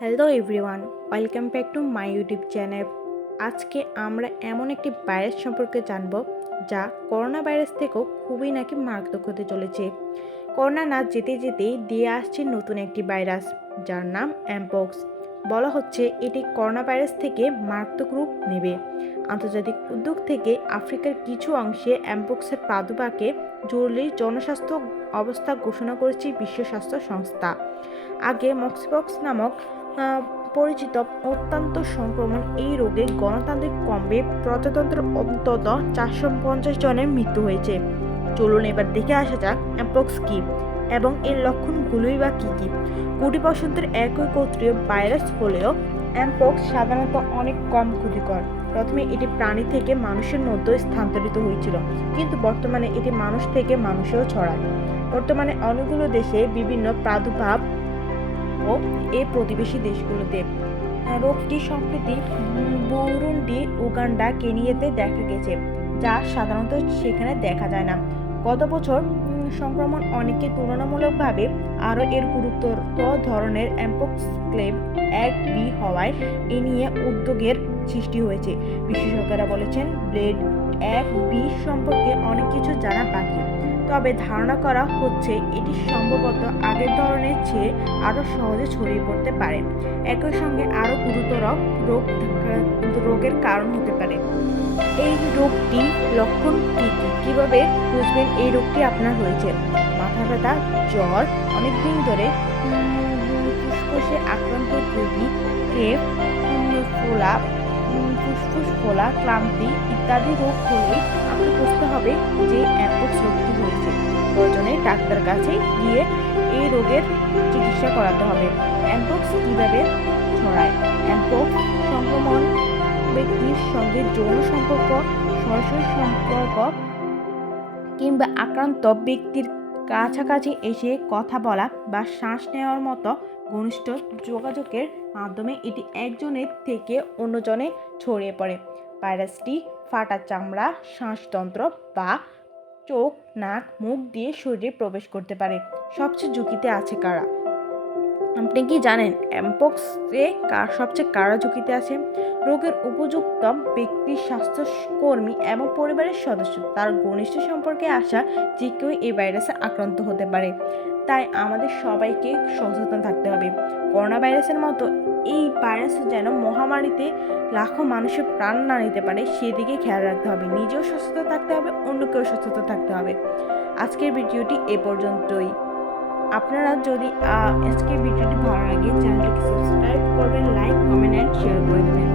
Hello everyone, welcome back to my YouTube channel. আজকে আমরা এমন একটি ভাইরাস সম্পর্কে জানব যা করোনা ভাইরাস থেকেও খুবই নাকি মারাত্মক হতে চলেছে। করোনা না যেতে যেতেই দিয়ে আসছে নতুন একটি ভাইরাস যার নাম অ্যামপক্স। বলা হচ্ছে এটি করোনা ভাইরাস থেকে মারাত্মক রূপ নেবে। আন্তর্জাতিক উদ্যোগ থেকে আফ্রিকার কিছু অংশে অ্যামপক্সের প্রাদুর্ভাবকে জরুরি জনস্বাস্থ্য অবস্থা ঘোষণা করেছে বিশ্ব স্বাস্থ্য সংস্থা। আগে মক্সিপক্স নামক পরিচিত অত্যন্ত সংক্রমণ এই রোগে গণতান্ত্রিক কমবে প্রজাতন্ত্রের অন্তত 450 জনের মৃত্যু হয়েছে। চলুন এবার দেখে আসা যাক অ্যামপক্স কী এবং এর লক্ষণগুলোই বা কী কী। কোটি বসন্তের একই গোত্রীয় ভাইরাস হলেও অ্যামপক্স সাধারণত অনেক কম ক্ষতিকর। প্রথমে এটি প্রাণী থেকে মানুষের মধ্যে স্থানান্তরিত হয়েছিল, কিন্তু বর্তমানে এটি মানুষ থেকে মানুষেও ছড়ায়। বর্তমানে অনেকগুলো দেশে বিভিন্ন প্রাদুর্ভাব ও এই প্রতিবেশী দেশগুলোতে। রোগটি সম্প্রতি বুরুন্ডি, উগান্ডা, কেনিয়াতে দেখা গেছে, যা সাধারণত সেখানে দেখা যায় না। গত বছর সংক্রমণ অনেকে তুলনামূলকভাবে আরও এর গুরুতর ধরনের অ্যামপক্স ক্লেভ 1B হওয়ায় এ নিয়ে উদ্যোগের সৃষ্টি হয়েছে। বিশেষজ্ঞরা বলেছেন ব্লেড 1B সম্পর্কে অনেক কিছু জানা বাকি, তবে ধারণা করা হচ্ছে এটি সম্ভবত আগের ধরনের চেয়ে আরও সহজে ছড়িয়ে পড়তে পারে। একই সঙ্গে আরও গুরুতর রোগের কারণ হতে পারে। এই রোগটি লক্ষণ কী কী, কীভাবে বুঝবেন এই রোগটি আপনার হয়েছে? মাথা ব্যথা, জ্বর, অনেকদিন ধরে ফুসফুসে আক্রান্ত রোগী, ক্রেপ, ফোলা, ফুসফুস ফোলা, ক্লান্তি ইত্যাদি রোগ হলেই আপনাকে বুঝতে হবে যে অ্যামপক্স রোগটি হয়েছে। প্রয়োজনে ডাক্তার কাছে গিয়ে এই রোগের চিকিৎসা করাতে হবে। অ্যামপক্স কীভাবে ছড়ায়? অ্যামপক্স সংক্রমণ ব্যক্তির সঙ্গে যৌন সম্পর্ক, সরাসরি সম্পর্ক কিংবা আক্রান্ত ব্যক্তির কাছাকাছি এসে কথা বলা বা শ্বাস নেওয়ার মতো ঘনিষ্ঠ যোগাযোগের মাধ্যমে এটি একজনের থেকে অন্যজনে ছড়িয়ে পড়ে। ভাইরাসটি ফাটা চামড়া, শ্বাসতন্ত্র বা চোখ, নাক, মুখ দিয়ে শরীরে প্রবেশ করতে পারে। সবচেয়ে ঝুঁকিতে আছে কারা? আপনি কি জানেন অ্যামপক্সে সবচেয়ে কারা ঝুঁকিতে আছে? রোগের উপযুক্ত ব্যক্তি, স্বাস্থ্যকর্মী এবং পরিবারের সদস্য, তার ঘনিষ্ঠ সম্পর্কে আসা যে কেউ এই ভাইরাসে আক্রান্ত হতে পারে। তাই আমাদের সবাইকে সচেতন থাকতে হবে। করোনা ভাইরাসের মতো এই ভাইরাস যেন মহামারীতে লাখো মানুষের প্রাণ না নিতে পারে সেদিকে খেয়াল রাখতে হবে। নিজেও সচেতন থাকতে হবে, অন্যকেও সচেতন থাকতে হবে। আজকের ভিডিওটি এ পর্যন্তই। আপনারা যদি আজকের ভিডিওটি ভালো লাগে চ্যানেলটিকে সাবস্ক্রাইব করবেন, লাইক, কমেন্ট অ্যান্ড শেয়ার করে দেবেন।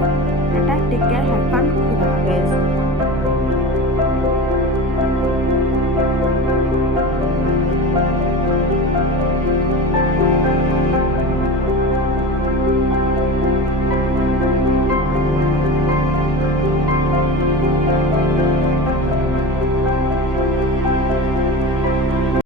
Tata, take care, have fun, খুদা হাফেজ।